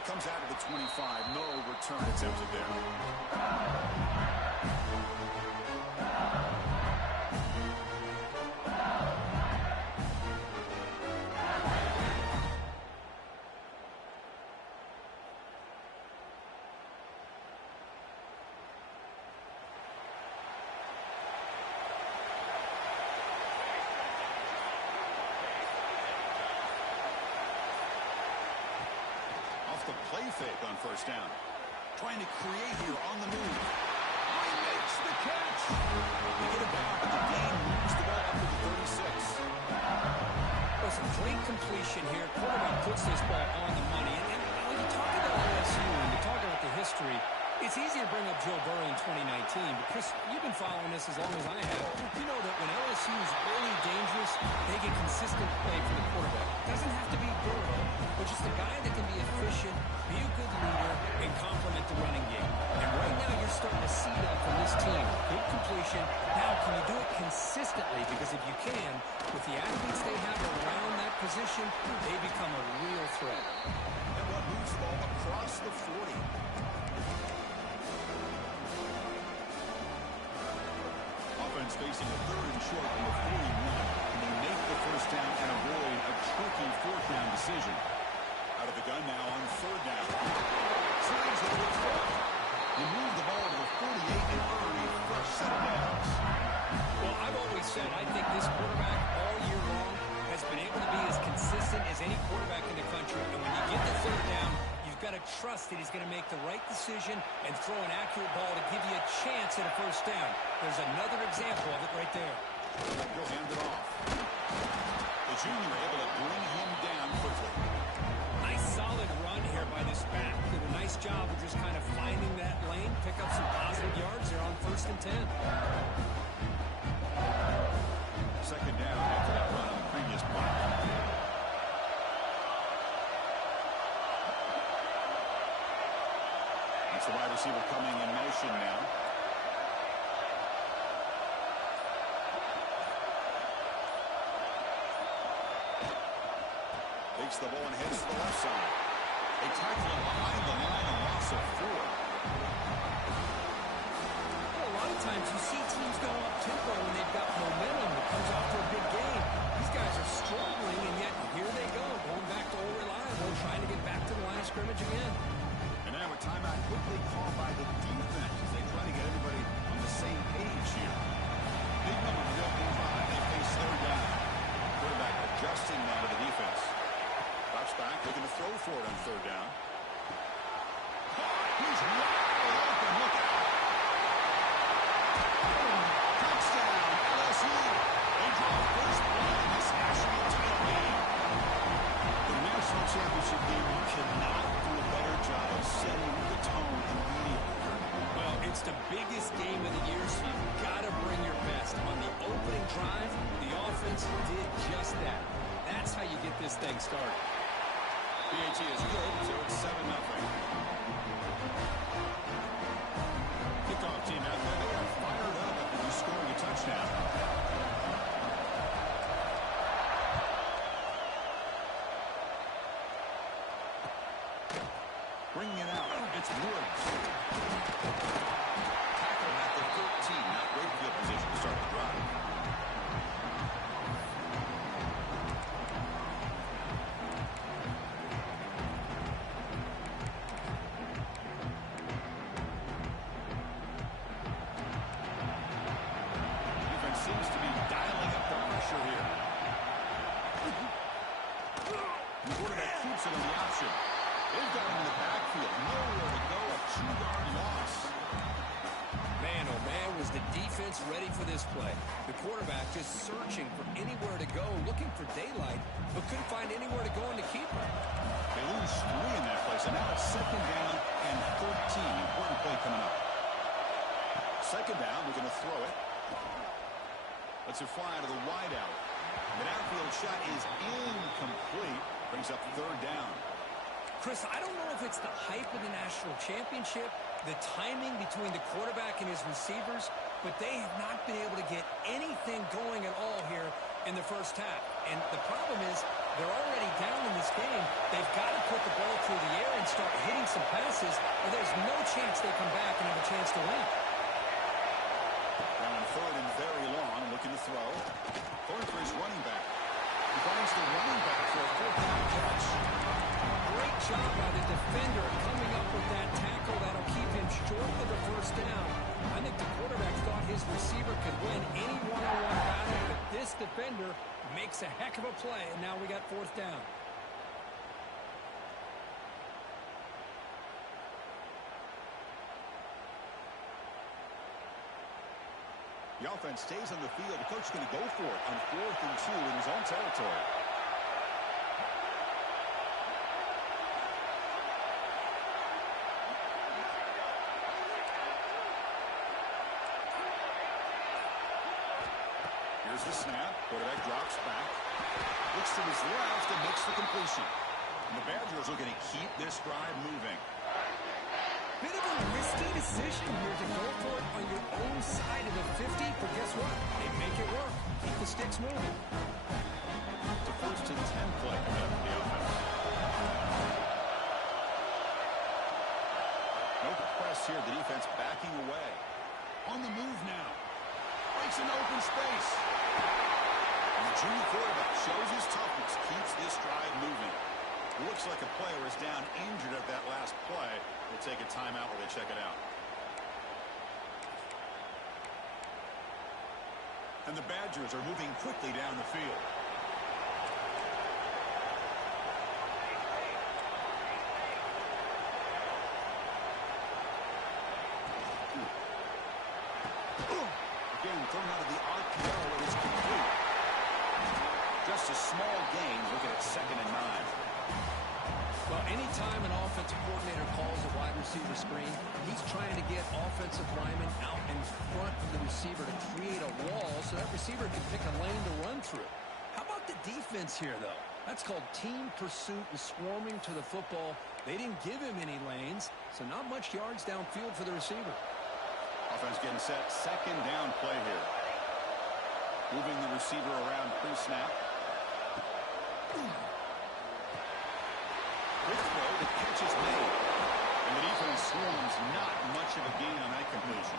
It comes out of the 25. No return attempted there. The play fake on first down. Trying to create here on the move. Oh, he makes the catch. They get it back, but the game moves the ball up to the 36. Listen, great completion here. Quarterback puts this ball on the money. And when you talk about LSU and you talk about the history, it's easy to bring up Joe Burrow in 2019. But, Chris, you've been following this as long as I have. You know that when LSU is really dangerous, they get consistent play from the quarterback. It doesn't have to be Burrow, but just a guy that can be efficient, be a good leader, and complement the running game. And right now you're starting to see that from this team. Good completion. Now, can you do it consistently? Because if you can, with the athletes they have around that position, they become a real threat. And what moves the ball across the 40. Offense facing a third and short from the 41. And they make the first down and avoid a tricky fourth down decision. Out of the gun now on third down. Slides it with left. They move the ball to the 48 and earn a fresh set of downs. Well, I've always said I think this quarterback all year long has been able to be as consistent as any quarterback in the country. And when you get the third down, you've got to trust that he's going to make the right decision and throw an accurate ball to give you a chance at a first down. There's another example of it right there. He'll hand it off. The junior able to bring him down quickly. Nice solid run here by this back. Did a nice job of just kind of finding that lane, pick up some positive yards there on 1st and 10. Second down after that run on the previous punt. That's the wide receiver coming in motion now. Takes the ball and heads to the left side. They tackle him behind the line, a loss of 4. Well, a lot of times you see teams go up tempo when they've got momentum that comes after a big game. These guys are struggling, and yet here they go, going back to old reliable, trying to get back to the line of scrimmage again. And now a timeout quickly called by the defense as they try to get everybody on the same page here. Big moment for the opening drive. They face third down. Quarterback adjusting now to the defense. Drops back, looking to throw for it on third down. He's wide open. Look out. Touchdown, LSU. They draw first blood in this national title game. The national championship game, you cannot do a better job of setting the tone immediately. Well, it's the biggest game of the year, so you've got to bring your best. On the opening drive, the offense did just that. That's how you get this thing started. PAT is good, so it's 7-0. Kickoff team out there. They are fired up after scoring a touchdown. Bringing it out. It's Woods. Tackle at the 13. Not great field position to start the drive. Ready for this play. The quarterback just searching for anywhere to go, looking for daylight, but couldn't find anywhere to go in the keeper. They lose 3 in that play, so now it's second down and 13. Important play coming up. Second down, we're going to throw it. Lets it fly to the wideout. The downfield shot is incomplete. Brings up third down. Chris, I don't know if it's the hype of the national championship, the timing between the quarterback and his receivers, but they have not been able to get anything going at all here in the first half. And the problem is They're already down in this game. They've got to put the ball through the air and start hitting some passes, or there's no chance they come back and have a chance to win. Now on third and very long, looking to throw. Going for his running back. He finds the running back for a fourth down catch. Great job by the defender coming up with that tackle that'll keep him short of the first down. I think the quarterback thought his receiver could win any one-on-one battle, but this defender makes a heck of a play, and now we got fourth down. The offense stays on the field. The coach is going to go for it on 4th and 2 in his own territory. Here's the snap. Quarterback drops back. Looks to his left and makes the completion. And the Badgers are going to keep this drive moving. Bit of a risky decision here to go for it on your own side of the 50, but guess what? They make it work. Keep the sticks moving. It's a 1st and 10 play for the offense. No press here. The defense backing away. On the move now. Breaks an open space. And the junior quarterback shows his toughness, keeps this drive moving. Looks like a player is down injured at that last play. We'll take a timeout while they check it out. And the Badgers are moving quickly down the field. Again, thrown out of the RPO, and it's complete. Just a small gain. Looking at 2nd and 9. Well, anytime an offensive coordinator calls a wide receiver screen, he's trying to get offensive linemen out in front of the receiver to create a wall so that receiver can pick a lane to run through. How about the defense here, though? That's called team pursuit and swarming to the football. They didn't give him any lanes, so not much yards downfield for the receiver. Offense getting set. 2nd down play here. Moving the receiver around pre-snap. Quick throw, the catch is made. And the defense swarms, not much of a gain on that completion.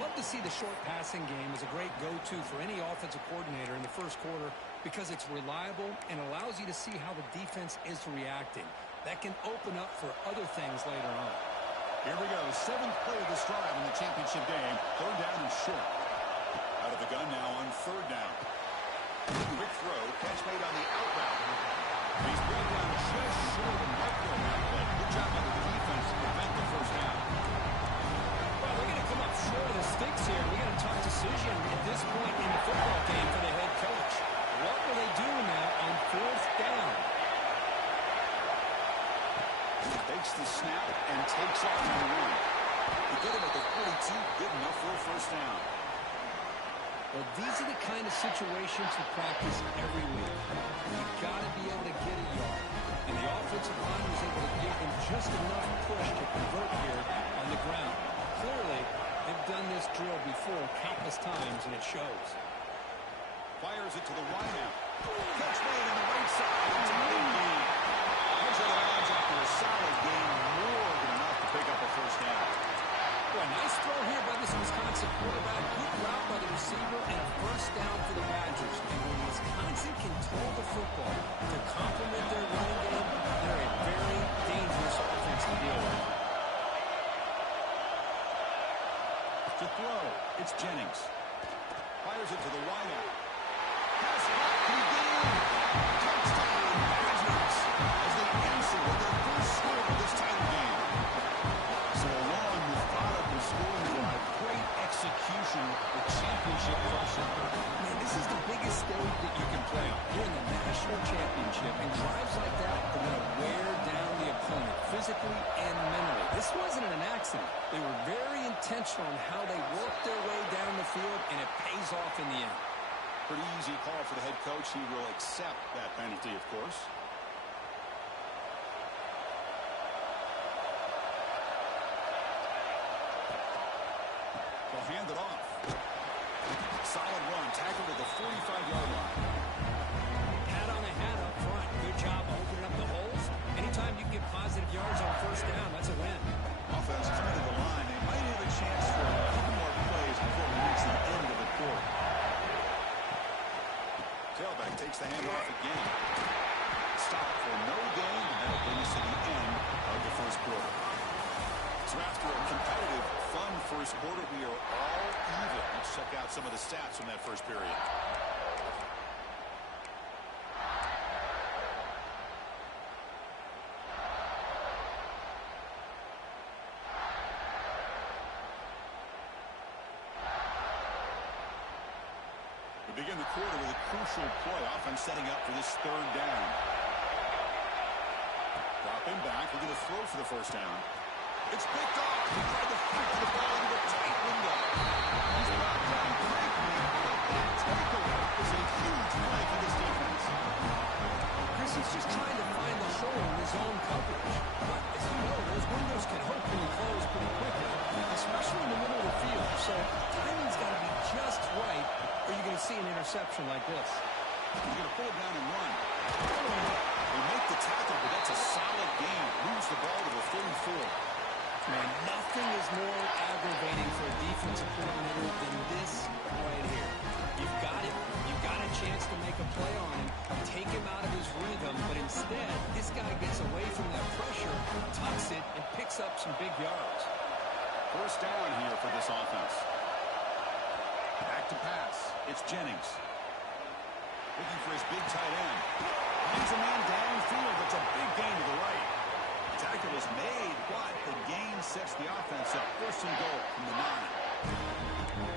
Love to see the short passing game as a great go-to for any offensive coordinator in the first quarter because it's reliable and allows you to see how the defense is reacting. That can open up for other things later on. Here we go. 7th play of this drive in the championship game. 3rd down and short. Out of the gun now on 3rd down. Quick throw. Catch made on the out route. He's brought down just short of the marker on that play. Good job by the defense to prevent the first down. Well, they're going to come up short of the sticks here. We got a tough decision at this point in the football game for the head coach. What will they do now on 4th down? He fakes the snap and takes off on the run. He got him at the 42. Good enough for a first down. Well, these are the kind of situations you practice every week. You've got to be able to get a yard. And the offensive line was able to give them just enough push to convert here on the ground. Clearly, they've done this drill before countless times, and it shows. Fires it to the wide out. Catch made on the right side. It's a big gain. Edge of the lines after a solid gain. More than enough to pick up a first down. Well, nice throw here by this Wisconsin quarterback. Good route by the receiver and a first down for the Badgers. And when Wisconsin can throw the football to complement their running game, they're a very dangerous offense to deal with. To throw, it's Jennings. Fires it to the wideout. Pass blocked again. Touchdown, Badgers, as they answer with their first score of this title game. So a long, methodical scoring drive. Great execution, the championship crusher. Man, this is the biggest stage that you can play on. You're in the national championship, and drives like that are going to wear down the opponent physically and mentally. This wasn't an accident. They were very intentional on how they worked their way down the field, and it pays off in the end. Pretty easy call for the head coach. He will accept that penalty, of course. They'll hand it off. Solid run. Tackled at the 45-yard line. Pat on Good job of opening up the holes. Anytime you can get positive yards on first down, that's a win. Offense coming to the line. They might have a chance for a couple more plays before we reach the end of the quarter. Tailback takes the handoff again. Stop for no gain, and that'll bring us to the end of the first quarter. So after a competitive, fun first quarter, we are all even. Let's check out some of the stats from that first period. We begin the quarter with a crucial play. Offense setting up for this third down. Dropping back, looking to throw for the first down. It's picked off. He tried to flick the ball into a tight window. He's brought down quickly, but that takeaway is a huge play for this defense. Chris, he's just trying to find the hole in his own coverage. But as you know, those windows can hopefully close pretty quickly, especially in the middle of the field. So timing's got to be just right, or you're going to see an interception like this. He's going to pull it down and run. They make the tackle, but that's a solid gain. Moves the ball to the 34. Man, nothing is more aggravating for a defensive coordinator than this right here. You've got it. You've got a chance to make a play on him, take him out of his rhythm, but instead, this guy gets away from that pressure, tucks it, and picks up some big yards. First down here for this offense. Back to pass. It's Jennings. Looking for his big tight end. Finds a man downfield. That's a big gain to the right. The tackle is made, but the gain sets the offense up. First and goal from the 9.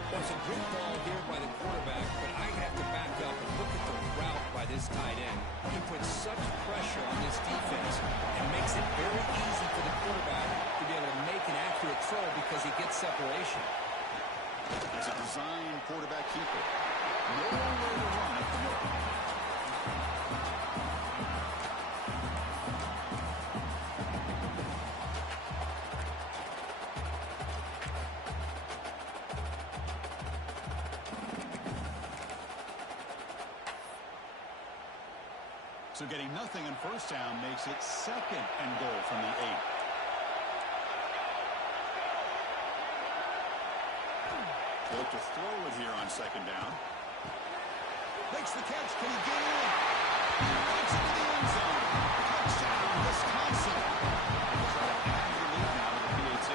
Well, it's a good ball here by the quarterback, but I have to back up and look at the route by this tight end. He puts such pressure on this defense and makes it very easy for the quarterback to be able to make an accurate throw because he gets separation. It's a design quarterback keeper. Nowhere to run at the middle. So getting nothing on first down makes it second and goal from the 8. They look to throw it here on second down. Makes the catch. Can he get in? Gets into the end zone. Touchdown, Wisconsin. They'll try to add the lead now to the PAT.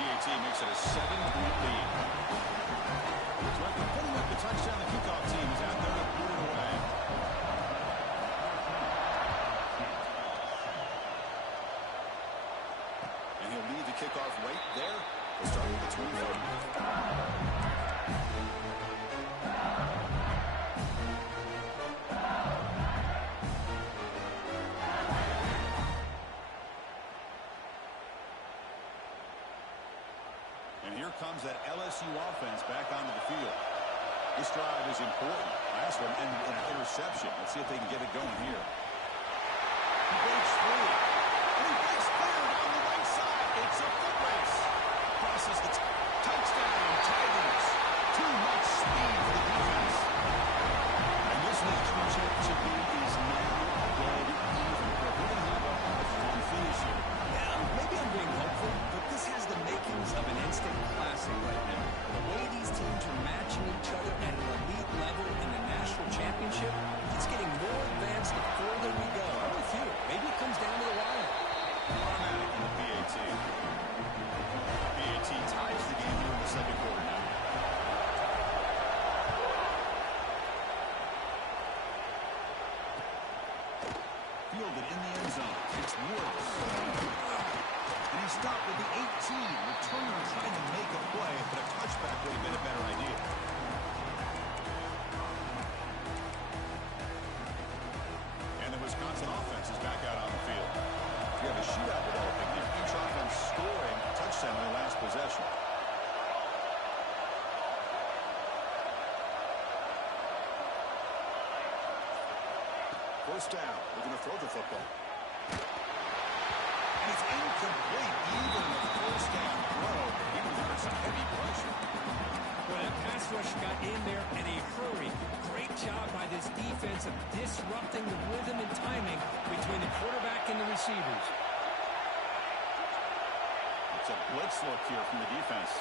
PAT makes it a 7-point lead. So after putting up the touchdown, the kickoff team is out there to put it away. And he'll lead the kickoff right there. We'll start with the 24. And here comes that LSU offense back onto the field. This drive is important. Last one ended in an interception. Let's see if they can get it going here. He breaks through. And he breaks clear down the right side. It's a foot race. Crosses the touchdown. Tigers. Too much speed for the defense. And this national championship game is now dead even. We're going to have a fun finish here. Yeah, maybe I'm being hopeful, but this has the makings of an instant classic right now. The way these teams are matching each other at an elite level in the national championship, it's getting more advanced the further we go. I'm with you. Maybe it comes down to the wire. Automatic in the PAT. PAT ties the game here in the second quarter now. Fielded in the end zone. It's Woods. And he stopped with the 18. Returner trying to make a play, but a touchback would have been a better idea. And the Wisconsin offense is back out on the field. We have a shootout developing here. Each offense scoring a touchdown in their last possession. First down. We're going to throw the football. And it's incomplete. Even the first down throw. Even under some heavy pressure. Well, that pass rush got in there in a hurry. Great job disrupting the rhythm and timing between the quarterback and the receivers. It's a blitz look here from the defense.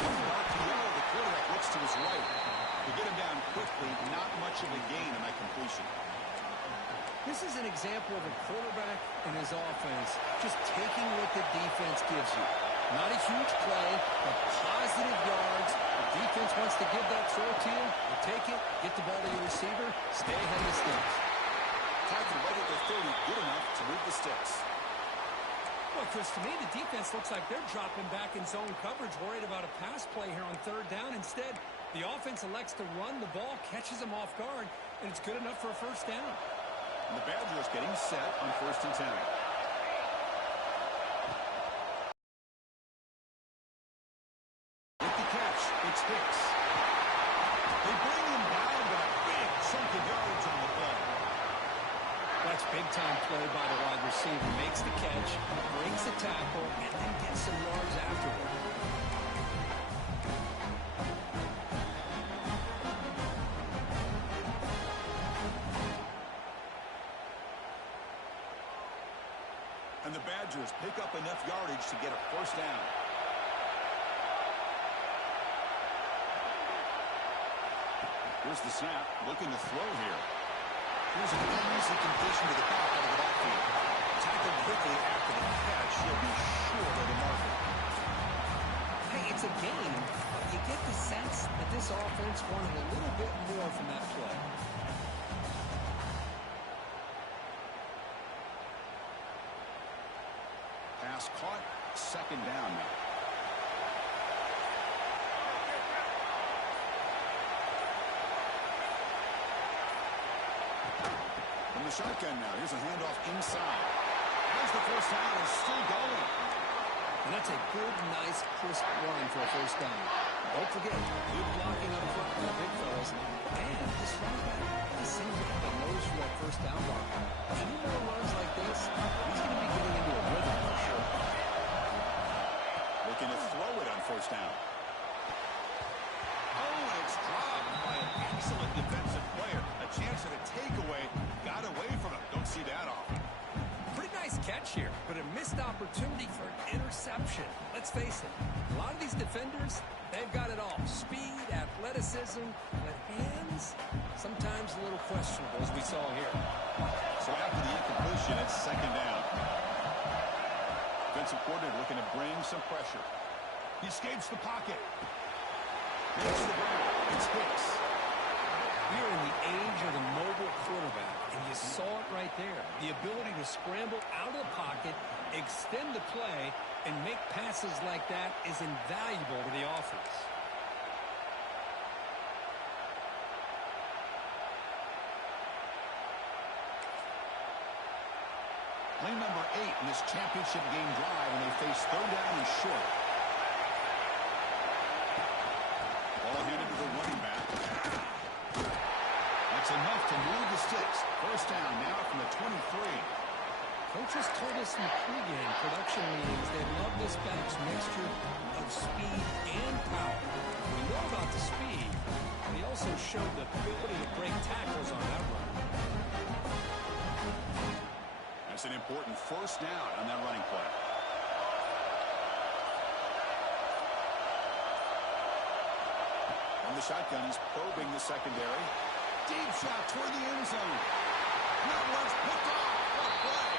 The quarterback looks to his right. To get him down quickly, not much of a gain on that completion. This is an example of a quarterback and his offense just taking what the defense gives you. Not a huge play, but positive yards. The defense wants to give that throw to you. You take it, get the ball to your receiver, stay ahead of the sticks. Tackle right at the 30, good enough to move the sticks. Well, Chris, to me, the defense looks like they're dropping back in zone coverage, worried about a pass play here on third down. Instead, the offense elects to run the ball, catches them off guard, and it's good enough for a first down. And the Badgers getting set on 1st and 10. With the catch, it's Hicks. They bring him down, but a big chunk of yardage on the play. That's big-time play by the wide receiver. Makes the catch, breaks the tackle, and then gets some yards afterward. And the Badgers pick up enough yardage to get a first down. Here's the snap, looking to throw here. Here's an easy completion to the back out of the backfield. Tackled quickly after the catch. He'll be short of the marker. Hey, it's a game, but you get the sense that this offense wanted a little bit more from that play. Pass caught, second down now. From the shotgun now, here's a handoff inside. There's the first down, and still going. And that's a good, nice, crisp run for a first down. Don't forget, good blocking up front by the big fellas. And this running back, he seems to have a nose for that first down block. A few more runs like this, he's going to be getting into a rhythm for sure. Looking to throw it on first down. Oh, and it's dropped by an excellent defensive player. A chance at a takeaway. Got away from him. Don't see that often. Pretty nice catch here, but a missed opportunity for an interception. Let's face it, a lot of these defenders, they've got it all. Speed, athleticism, but hands, sometimes a little questionable, as we saw here. So after the incompletion, it's second down. Defensive coordinator looking to bring some pressure. He escapes the pocket. Makes the grab. It's Hicks. We are in the age of the mobile quarterback, and you saw it right there. The ability to scramble out of the pocket, extend the play, and make passes like that is invaluable to the offense. Play number 8 in this championship game drive, and they face third down and short. Ball handed to the running back. That's enough to move the sticks. First down now from the 23. Coaches told us in the pregame production meetings they love this back's mixture of speed and power. We know about the speed, but he also showed the ability to break tackles on that run. That's an important first down on that running play. From the shotgun, he's probing the secondary. Deep shot toward the end zone. Not once picked off. What a play.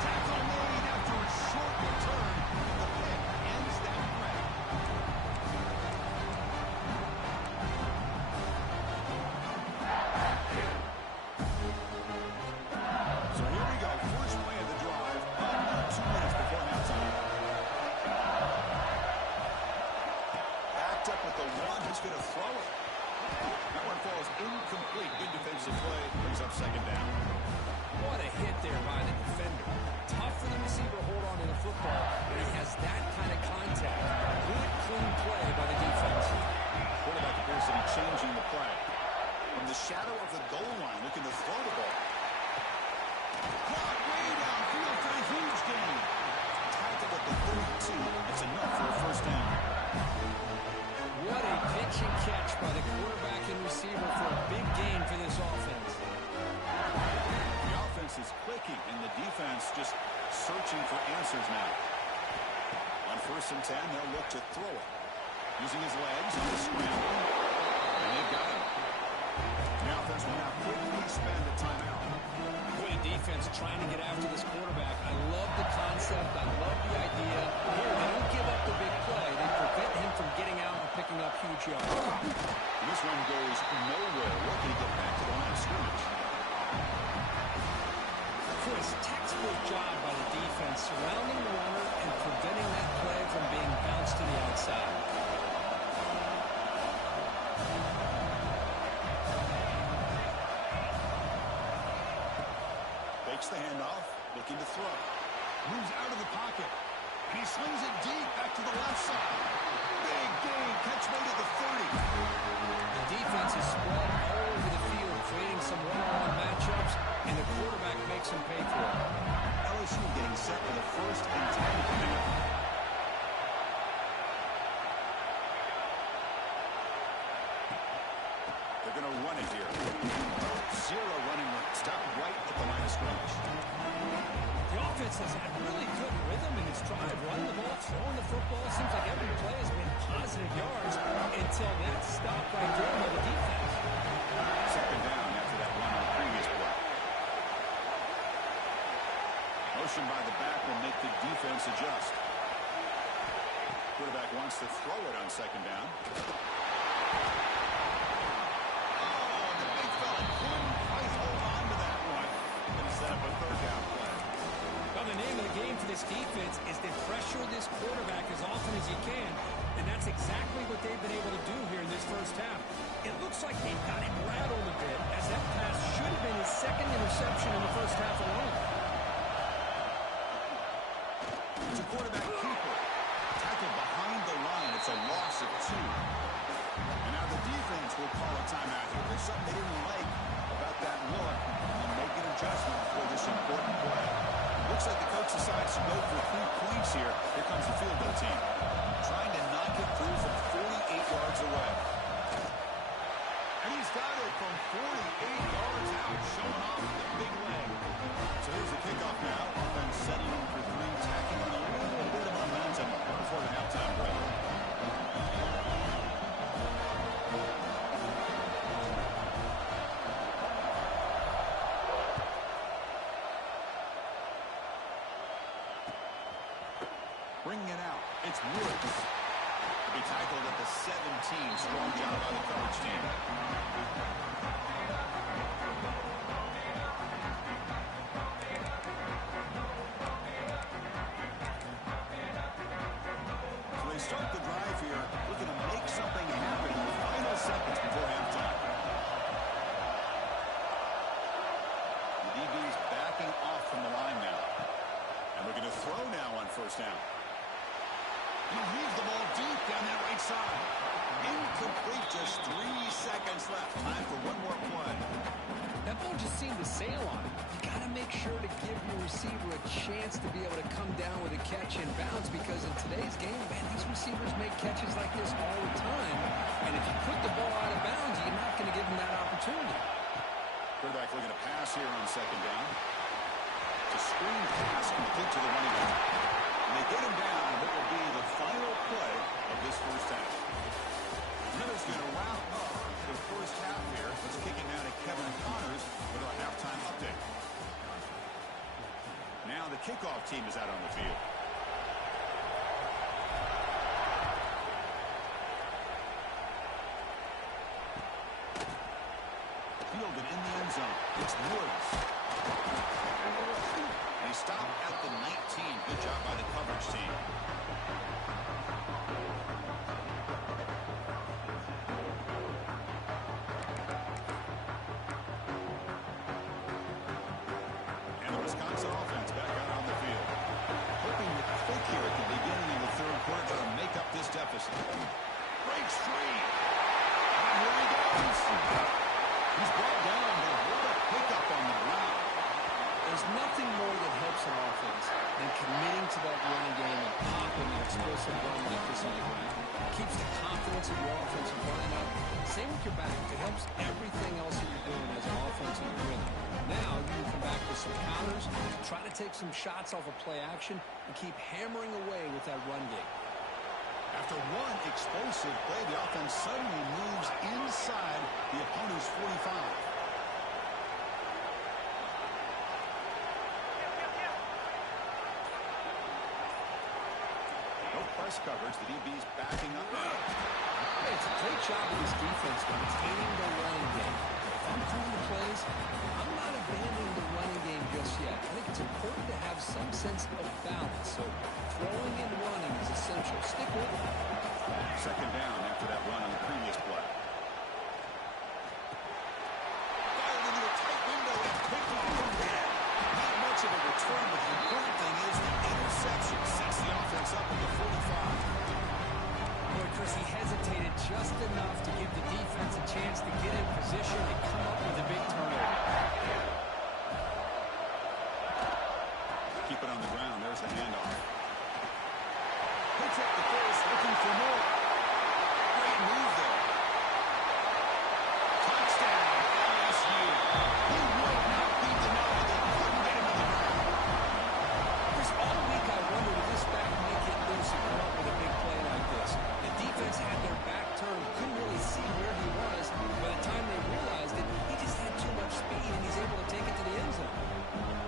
Tackle made after a short return. The pick ends that play. So here we go. First play of the drive. Under 2 minutes before halftime. Backed up with the one. He's going to throw it. That one falls incomplete. Good defensive play. Brings up second down. What a hit there by the defender. Tough for the receiver to hold on to the football, but he has that kind of contact. Good, clean play by the defense. Quarterback appears to be changing the play. From the shadow of the goal line, looking to throw the ball. Caught way downfield for a huge yards now. On 1st and 10, they'll look to throw it. Using his legs on the scramble. And they've got him. The offense will now quickly spend a timeout. Good defense trying to get after this quarterback. I love the concept. I love the idea. Here, they don't give up the big play. They prevent him from getting out and picking up huge yards. This one goes nowhere. Looking to get back to the line of scrimmage. Chris, textbook job by the defense surrounding the runner and preventing that play from being bounced to the outside. Fakes the handoff, looking to throw. Moves out of the pocket. And he swings it deep back to the left side. Big gain, catch made at the 30. The defense is spread all over the field, creating some one-on-one matchups, and the quarterback makes him pay for it. LSU getting set for the 1st and 10 coming up. They're going to run it here. Zero running room. Stop right at the line of scrimmage. The offense has had really good rhythm in its drive, running the ball, throwing the football. Seems like every play has been positive yards until that stop right there by the defense. 2nd down after that run on the previous play. Motion by the back will make the defense adjust. Quarterback wants to throw it on 2nd down. Oh, the big fella couldn't quite hold on to that one. Going to set up a 3rd down play. Well, the name of the game for this defense is to pressure this quarterback as often as you can, and that's exactly what they've been able to do here in this 1st half. It looks like they've got him rattled a bit, as that pass should have been his 2nd interception in the 1st half alone. It's a quarterback keeper. Tackle behind the line. It's a loss of 2. And now the defense will call a timeout here. There's something they didn't like about that look, and make an adjustment for this important play. Looks like the coach decides to go for 3 points here. Here comes the field goal team. Trying to knock it through from 48 yards away. And he's got it from 48 yards out, showing off the big leg. So here's the kickoff now. Offense settling for 3, tacking on a little bit of momentum before the halftime break. Bringing it out. It's Woods. To be tackled at the 17. Strong job by the coverage team. So they start the drive here, looking to make something happen in the final seconds before halftime. The DB's backing off from the line now. And looking to throw now on 1st down. He leaves the ball deep down that right side. Incomplete, just 3 seconds left. Time for one more play. That ball just seemed to sail on him. You got to make sure to give your receiver a chance to be able to come down with a catch and bounce, because in today's game, man, these receivers make catches like this all the time. And if you put the ball out of bounds, you're not going to give them that opportunity. Quarterback looking to pass here on 2nd down. It's a screen pass complete to the running back. And they get him down. What will be the final play of this 1st half. Miller's going to wrap up the 1st half here. Let's kick it now to Kevin Connors with our halftime update. Now the kickoff team is out on the field. Fielded in the end zone. It's Woods. And he stopped at the 19. Good job by the coverage team. And the Wisconsin offense back out on the field. Hoping quick here at the beginning of the 3rd quarter to make up this deficit. Breaks free. And here he goes. He's brought down, but what a pickup on the ground. There's nothing more that helps an offense than committing to that running game and popping an explosive run like this on the ground. It keeps the confidence of your offensive lineup. Same with your back. It helps everything else that you're doing as an offensive rhythm. Now you can come back with some counters, try to take some shots off of play action, and keep hammering away with that run game. After one explosive play, the offense suddenly moves inside the opponent's 45. Press coverage. The DB's backing up. Hey, it's a great job of this defense maintaining the running game. If I'm calling the plays, I'm not abandoning the running game just yet. I think it's important to have some sense of balance. So throwing and running is essential. Stick with it. Second down after that run on the previous play. Fired into a tight window and picked off again. Not much of a return, but the important thing is the interception sets the offense up at the 45. Boy, Chris, he hesitated just enough to give the defense a chance to get in position and come up with a big turnover. Keep it on the ground. There's the handoff. Picks up the first, looking for more. Great move there. Touchdown, LSU. He would not be denied. They couldn't get him to the ground. Chris, all week I wondered if this back might get loose and come up with a big play like this. The defense had their back turned, couldn't really see where he was. By the time they realized it, he just had too much speed, and he's able to take it to the end zone.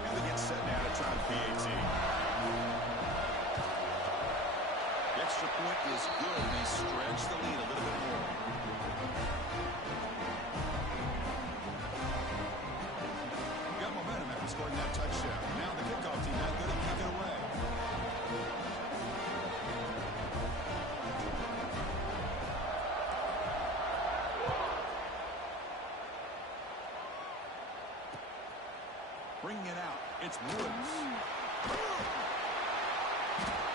And they get set now to try the PAT. The extra point is good. They stretch the lead a little bit more. Got momentum after scoring that touchdown. Now the kickoff team not good at kicking away. Bringing it out. It's Woods.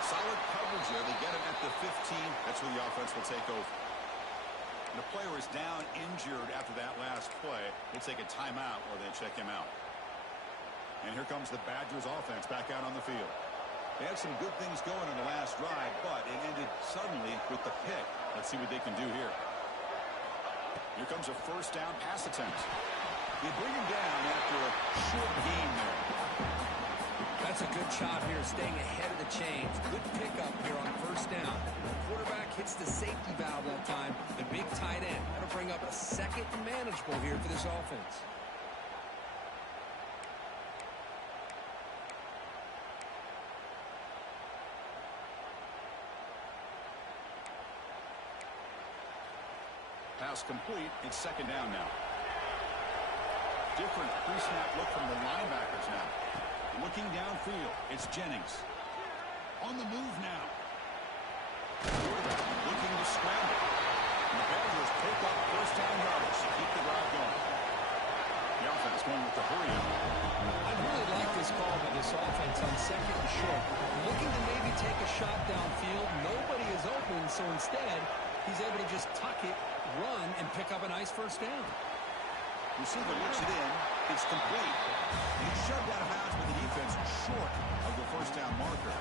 Solid coverage there. They get him at the 15. That's where the offense will take over. And the player is down injured after that last play. We'll take a timeout or they check him out. And here comes the Badgers offense back out on the field. They had some good things going on the last drive, but it ended suddenly with the pick. Let's see what they can do here. Here comes a first down pass attempt. They bring him down after a short gain there. That's a good job here, staying ahead of the chains. Good pickup here on first down. The quarterback hits the safety valve that time. The big tight end. That'll bring up a second and manageable here for this offense. Pass complete. It's second down now. Different pre-snap look from the linebackers now. Looking downfield, it's Jennings. On the move now. Quarterback looking to scramble. And the Badgers pick up first down yardage to keep the drive going. The offense going with the hurry up. I really like this call by this offense on second and short. Looking to maybe take a shot downfield. Nobody is open, so instead, he's able to just tuck it, run, and pick up a nice first down. Receiver looks it in. It's complete. He's shoved out of bounds by the defense short of the first down marker.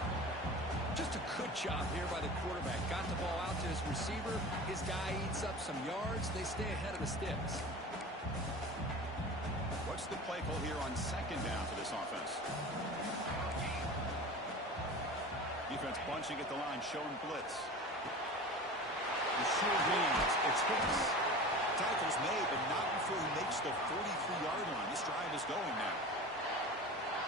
Just a good job here by the quarterback. Got the ball out to his receiver. His guy eats up some yards. They stay ahead of the sticks. What's the play call here on second down for this offense? Defense bunching at the line, showing blitz. The sure leads. It's Hicks. Tackle's made, but not before he makes the 43-yard line. This drive is going now.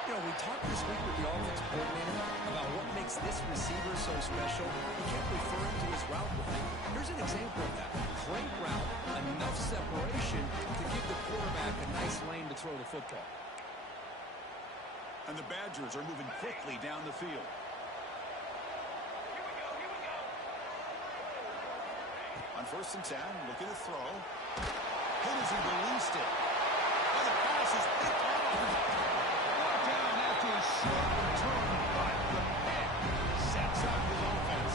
You know, we talked this week with the offensive coordinator about what makes this receiver so special. He kept referring to his route running. Here's an example of that. Great route, enough separation to give the quarterback a nice lane to throw the football. And the Badgers are moving quickly down the field. On first and 10, looking to throw. Hit as he released it. And the pass is picked off. Brought down after a short return, but the pick sets up his offense.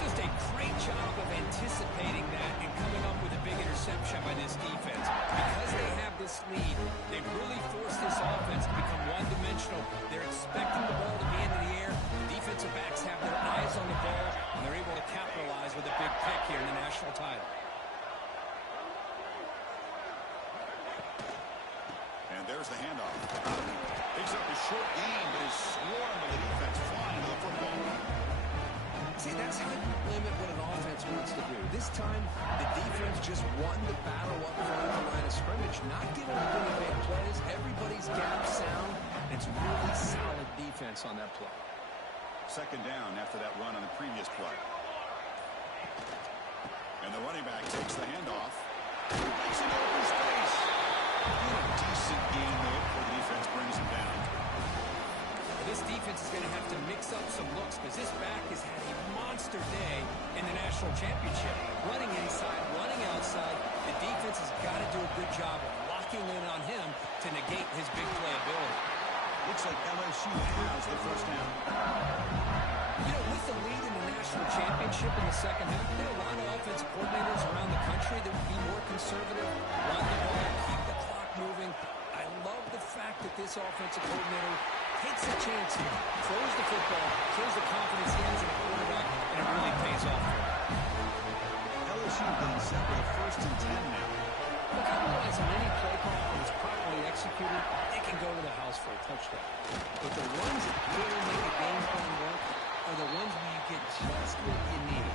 Just a great job of anticipating that and coming up with a big interception by this defense. Because they have this lead, they really forced this offense to become one-dimensional. They're expecting the ball to be into the air. The defensive backs have their eyes on the ball, and they're able to capitalize with a big play. pick here in the national title. And there's the handoff. Picks up a short gain, but is swarmed by the defense flying to the football. See, that's how you limit what an offense wants to do. This time, the defense just won the battle up front of the line of scrimmage, not giving up any big plays. Everybody's gap sound. It's really solid defense on that play. Second down after that run on the previous play. And the running back takes the handoff. Makes an open space. And a decent gain there before the defense brings him down. This defense is going to have to mix up some looks because this back has had a monster day in the national championship. Running inside, running outside. The defense has got to do a good job of locking in on him to negate his big play ability. Looks like LSU has the first down. You know, with the lead in the national championship in the second half, there are a lot of offensive coordinators around the country that would be more conservative, run the ball, keep the clock moving. I love the fact that this offensive coordinator takes a chance here, throws the football, shows the confidence he has in a quarterback, and it really pays off for him. LSU getting set with a 1st and 10 now. Look, I realize on any play call when it's properly executed, they can go to the house for a touchdown. But the ones that really make a game plan work are the ones where you get just what you need.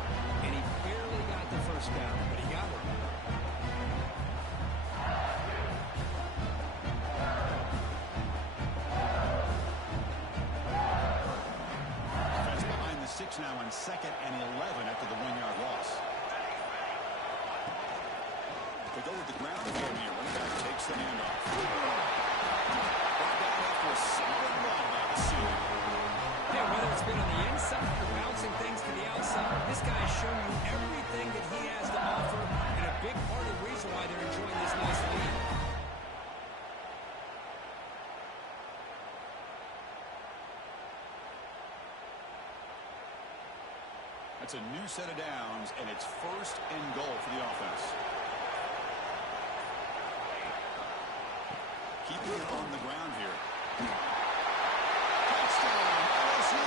And he barely got the first down, but he got it. Defense behind the 6 now on 2nd and 11 after the 1-yard loss. They go with the ground game here. Running back takes the handoff. Brought down after a solid run by the Sioux. Hey, whether it's been on the inside or bouncing things to the outside, this guy has shown you everything that he has to offer, and a big part of the reason why they're enjoying this nice lead. That's a new set of downs, and it's 1st and goal for the offense. Keeping it on the ground here. Touchdown, LSU.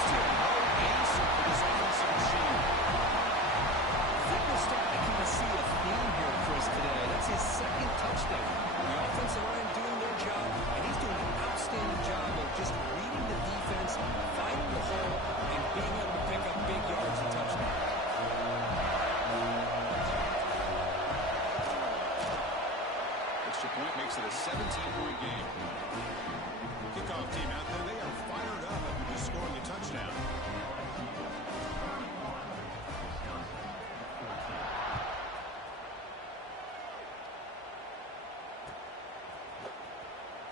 Still no answer for this offensive machine. I think we're starting to kind of see a theme here, Chris, today. That's his 2nd touchdown. The offensive line doing their job, and he's doing an outstanding job of just reading the defense, finding the hole, and being able to pick up big yards and touchdowns. Extra point makes it a 17-point game. Kickoff team out there, they are fired up after just scoring a touchdown.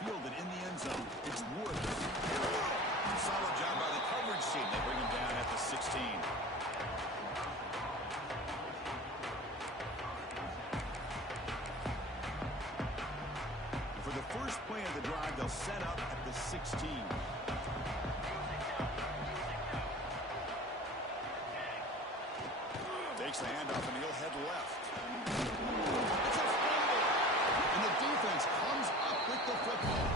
Fielded in the end zone. It's Woods. Solid job by the coverage team. They bring him down at the 16. For the first play of the drive, they'll set up at the 16. Takes the handoff, and he'll head left. It's a fumble, and the defense comes up with the football.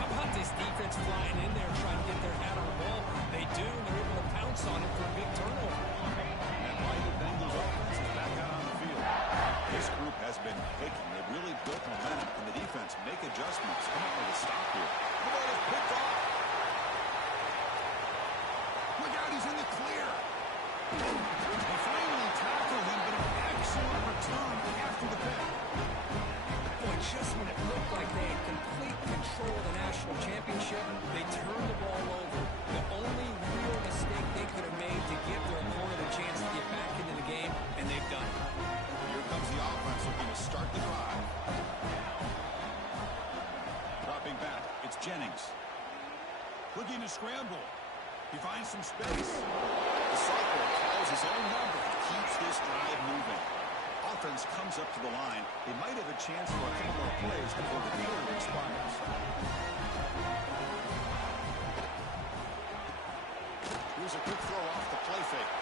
How about this defense flying in there trying to get their hat on the ball? They do, and they're able to pounce on it for a big turnover. And why the Bengals offense is back out on the field. This group has been picking. They've really built momentum, and the defense make adjustments. Come up with a stop here. The ball is picked off. Look out, he's in the clear. They finally tackled him, but an excellent return after the pick. Boy, just when it looked like they had complete control of the national championship, they turned the ball over. The only real mistake they could have made to give their opponent a chance to get back into the game, and they've done it. Here comes the offense looking to start the drive. Dropping back, it's Jennings. Looking to scramble. He finds some space. The sophomore calls his own number and keeps this drive moving. Offense comes up to the line. They might have a chance for a couple more plays before the quarter expires. Here's a quick throw off the play fake.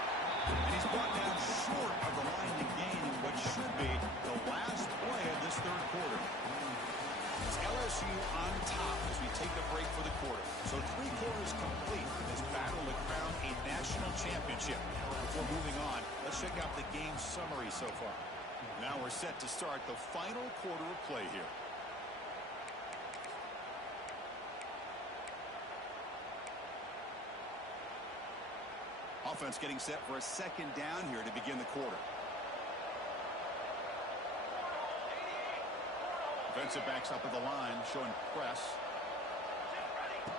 And he's brought down short of the line to gain in what should be the last play of this third quarter. It's LSU on top as we take a break for the quarter. So 3 quarters complete in this battle to crown a national championship. Before moving on, let's let's check out the game summary so far. Now we're set to start the final quarter of play here. Offense getting set for a second down here to begin the quarter. Defensive backs up at the line, showing press.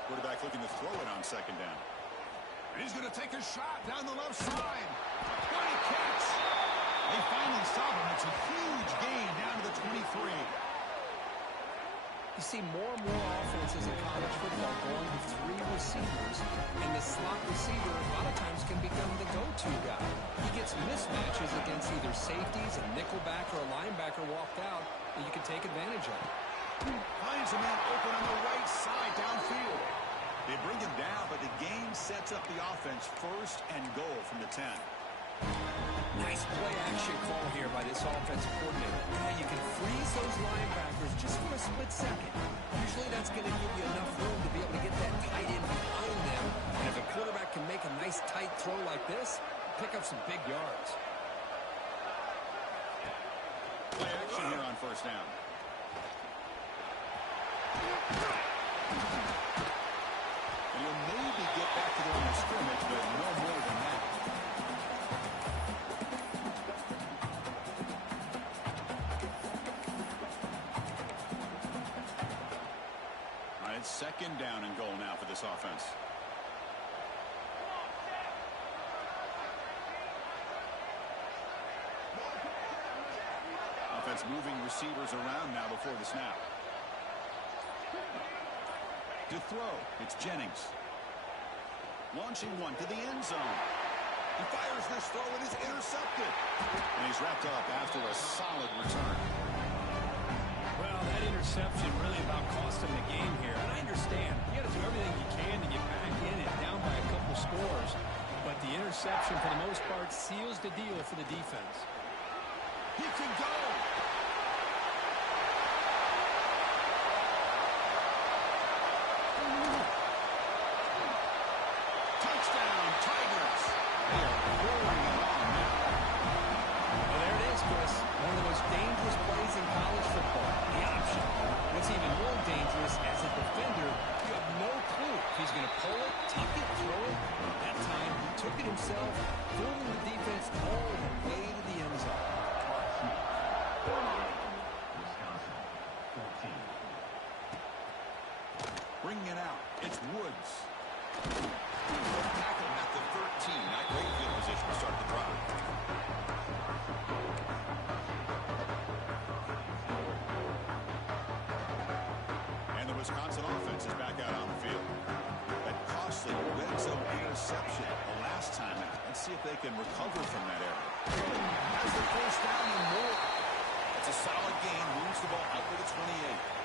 Quarterback looking to throw it on second down. And he's going to take a shot down the left side. Great catch. They finally stop him. It's a huge gain down to the 23. You see more and more offenses in college football going with 3 receivers, and the slot receiver a lot of times can become the go-to guy. He gets mismatches against either safeties, a nickelback, or a linebacker walked out that you can take advantage of. Finds a man open on the right side downfield. They bring him down, but the game sets up the offense first and goal from the 10. Nice play-action call here by this offensive coordinator. Now you can freeze those linebackers just for a split second. Usually that's going to give you enough room to be able to get that tight end behind them. And if a quarterback can make a nice tight throw like this, pick up some big yards. Play action here on first down. And he'll maybe get back to the line of scrimmage, but no more than that. Second down and goal now for this offense. Offense moving receivers around now before the snap. To throw, it's Jennings. Launching one to the end zone. He fires this throw and is intercepted. And he's wrapped up after a solid return. Well, that interception really about cost him the game here. And I understand. You got to do everything you can to get back in it, down by a couple scores. But the interception, for the most part, seals the deal for the defense. He can go. Touchdown, Tigers. They are pouring it on now. Well, there it is, Chris. One of the most dangerous plays in college football. The option. What's even more dangerous, as a defender, you have no clue if he's going to pull it, tuck it, throw it. That time, he took it himself, fooling the defense all the way to the end zone. Bringing it out. It's Woods. Tackle at the 13. Not great field position to start the drive. And the Wisconsin offense is back out on the field. That costly red zone interception the last time out. Let's see if they can recover from that error. Has the first down and more. It's a solid gain. Moves the ball out to the 28.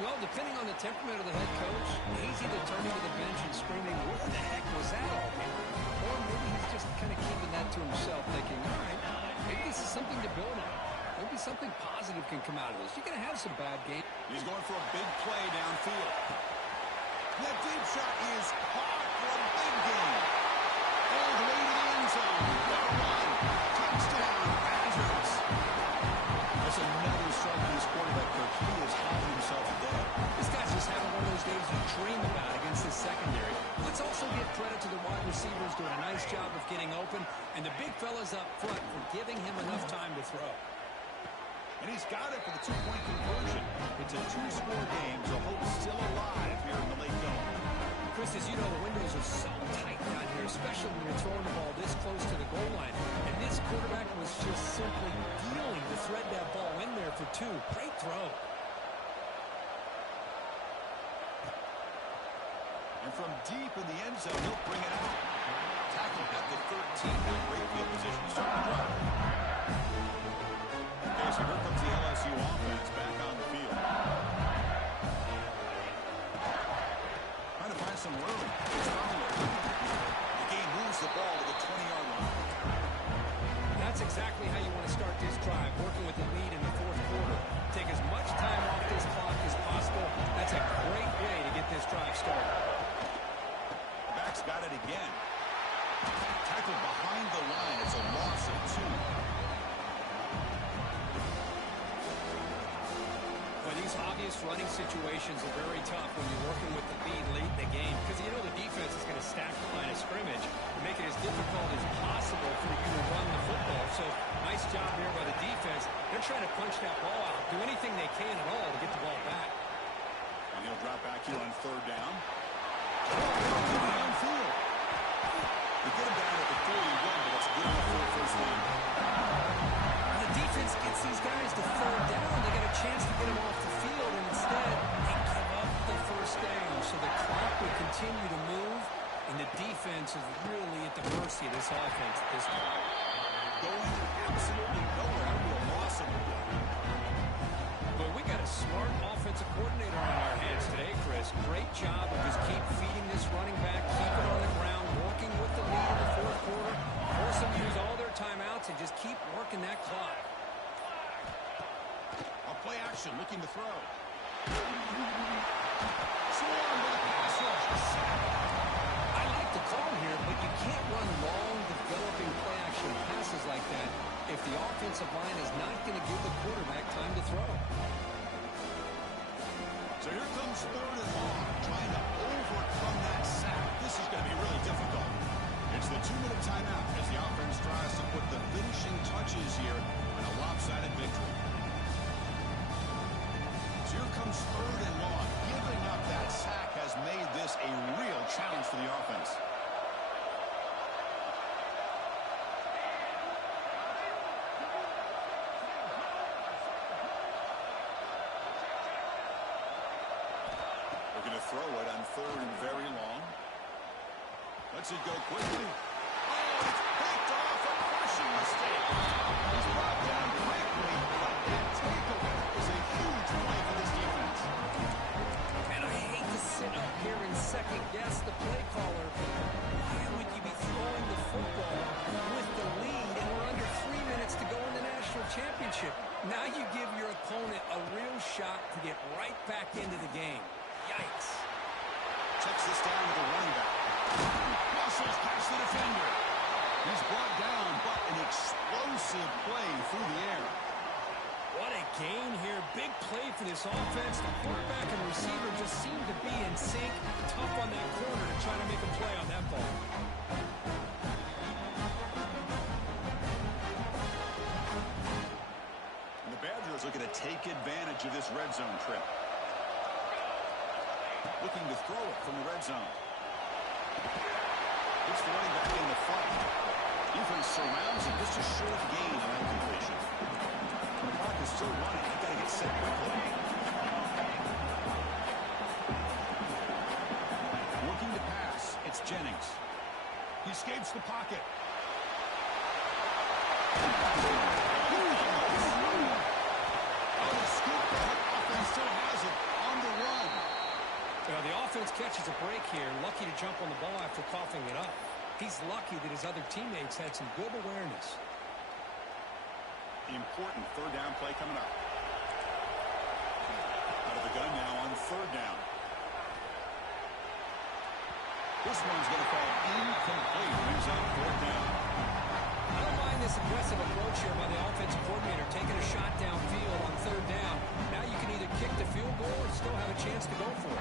Well, depending on the temperament of the head coach, he's either turning to the bench and screaming, where the heck was that all game? Or maybe he's just kind of keeping that to himself, thinking, all right, maybe this is something to build on. Maybe something positive can come out of this. You're going to have some bad games. He's going for a big play downfield. That deep shot is caught for a big gain. All the way to the end zone. What a run. Touchdown, Badgers. That's another strike from his quarterback coach. He is hauling himself dead. This guy's just having one of those days you dream about against this secondary. Let's also give credit to the wide receivers doing a nice job of getting open, and the big fellas up front for giving him enough time to throw. And he's got it for the two-point conversion. It's a two-score game, so hope's still alive here in the late going. Chris, as you know, the windows are so tight down here, especially when you're throwing the ball this close to the goal line. And this quarterback was just simply dealing to thread that ball in there for 2. Great throw. And from deep in the end zone, he'll bring it out. Tackle at the 13. Got great field position to start the drive. Okay, so here comes the LSU offense back on the field. Trying to find some room. It's Fowler. The game moves the ball to the 20-yard line. That's exactly how you want to start this drive, working with the lead in the fourth quarter. Take as much time off this clock as possible. That's a great way to get this drive started. The back's got it again. Tackled behind the line. It's a long Obvious running situations are very tough when you're working with the lead late in the game because you know the defense is going to stack the line of scrimmage and make it as difficult as possible for you to run the football. So nice job there by the defense. They're trying to punch that ball out, do anything they can at all to get the ball back. And he'll drop back here on third down. Downfield. They get him down at the 41, but that's good enough for a first down. The defense gets these guys to third down. They got a chance to get them off the field, and instead they give up the first down. So the clock will continue to move, and the defense is really at the mercy of this offense at this point. Going absolutely nowhere. That would be a loss of the play. But we got a smart offensive coordinator on our hands today, Chris. Great job of just keep feeding this running back, keep it on the ground, working with the lead in the fourth quarter, force them to use all their timeouts, and just keep working that clock. A play action, looking to throw. Swarmed by the pass rush. I like the call here, but you can't run long, developing play action passes like that if the offensive line is not going to give the quarterback time to throw. So here comes third and long, trying to overcome that sack. This is going to be really difficult. It's the 2-minute timeout as the offense tries to put the finishing touches here on a lopsided victory. So here comes third and long. Giving up that sack has made this a real challenge for the offense. Looking to throw it on third and very long. Lets it go quickly. Oh, it's picked off. A crushing mistake. He's brought down quickly, but that takeaway is a huge play for this defense. And I hate to sit up here and second-guess the play caller. Why would you be throwing the football with the lead and we're under 3 minutes to go in the national championship? Now you give your opponent a real shot to get right back into the game. Yikes. Checks this down with the running back. Muscles past the defender. He's brought down, but an explosive play through the air. What a gain here. Big play for this offense. The quarterback and receiver just seem to be in sync. Tough on that corner to try to make a play on that ball. And the Badgers looking to take advantage of this red zone trip. Looking to throw it from the red zone. It's the running back in the fight. Defense surrounds him. Just a short gain on that completion. The clock is still running. You've got to get set quickly. Looking to pass. It's Jennings. He escapes the pocket. Offense still has it on the run. The offense catches a break here. Lucky to jump on the ball after coughing it up. He's lucky that his other teammates had some good awareness. Important third down play coming up. Out of the gun now on third down. This one's going to fall incomplete. Brings up fourth down. I don't mind this aggressive approach here by the offensive coordinator, taking a shot downfield on third down. Now you can either kick the field goal or still have a chance to go for it.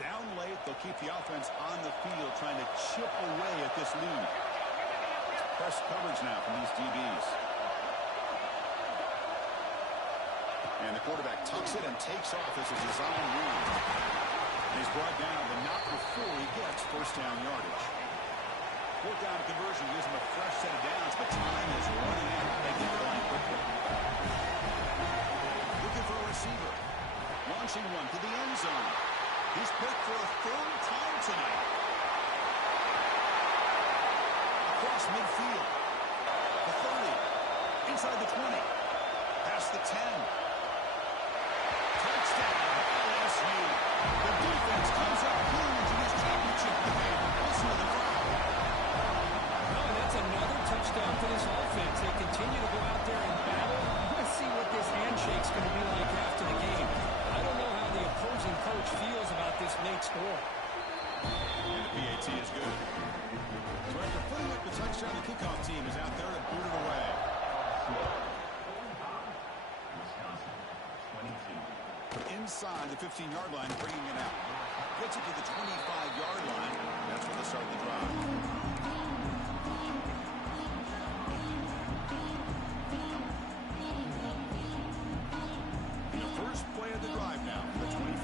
Down late, they'll keep the offense on the field trying to chip away at this lead. Press coverage now from these DBs. And the quarterback tucks it and takes off as a design read. He's brought down, but not before he gets first down yardage. Fourth down conversion gives him a fresh set of downs, but time is running out. They get going quickly. Looking for a receiver. Launching one to the end zone. He's picked for a third time tonight. Across midfield. The 30. Inside the 20. Past the 10. Touchdown, LSU. The defense comes up huge in this championship game. Listen to the crowd. No, and that's another touchdown for this offense. They continue to go out there and battle. Let's see what this handshake's going to be like after the game. I don't know how the opposing coach feels about this late score. And the PAT is good. So after putting up the touchdown, the kickoff team is out there to boot it away. inside the 15-yard line, bringing it out. Gets it to the 25-yard line. That's where they start the drive. The first play of the drive now, the 25.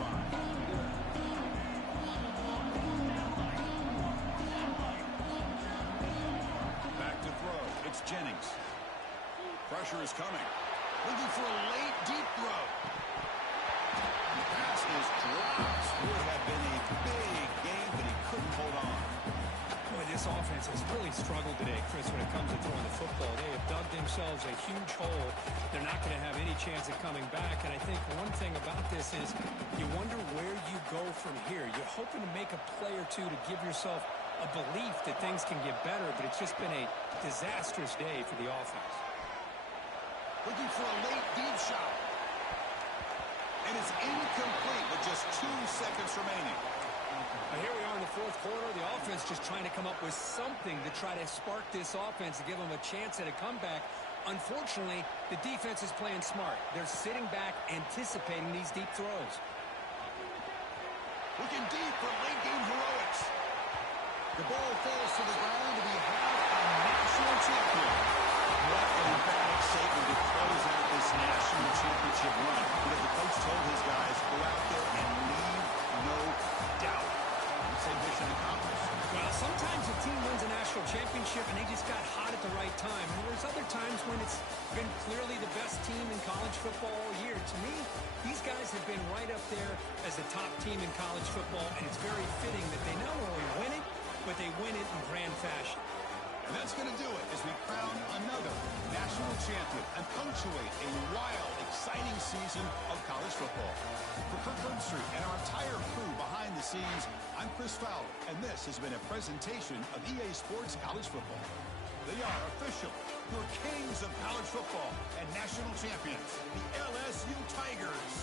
Back to throw. It's Jennings. Pressure is coming. Looking for a late, deep throw. The pass is dropped. Would have been a big game, but he couldn't hold on. Boy, this offense has really struggled today, Chris, when it comes to throwing the football. They have dug themselves a huge hole. They're not going to have any chance of coming back. And I think one thing about this is you wonder where you go from here. You're hoping to make a play or two to give yourself a belief that things can get better, but it's just been a disastrous day for the offense. Looking for a late deep shot. And it's incomplete with just 2 seconds remaining. Here we are in the fourth quarter. The offense just trying to come up with something to try to spark this offense to give them a chance at a comeback. Unfortunately, the defense is playing smart. They're sitting back, anticipating these deep throws. Looking deep for late game heroics. The ball falls to the ground to be half a national champion. What an emphatic statement to close out this national championship run. Because the coach told his guys, go out there and leave no doubt. I'd say mission accomplished. Well, sometimes a team wins a national championship and they just got hot at the right time. And there's other times when it's been clearly the best team in college football all year. To me, these guys have been right up there as a top team in college football, and it's very fitting that they not only win it, but they win it in grand fashion. And that's going to do it as we crown another national champion and punctuate a wild, exciting season of college football. For Kirk Herbstreit and our entire crew behind the scenes, I'm Chris Fowler, and this has been a presentation of EA Sports College Football. They are official, your kings of college football and national champions, the LSU Tigers.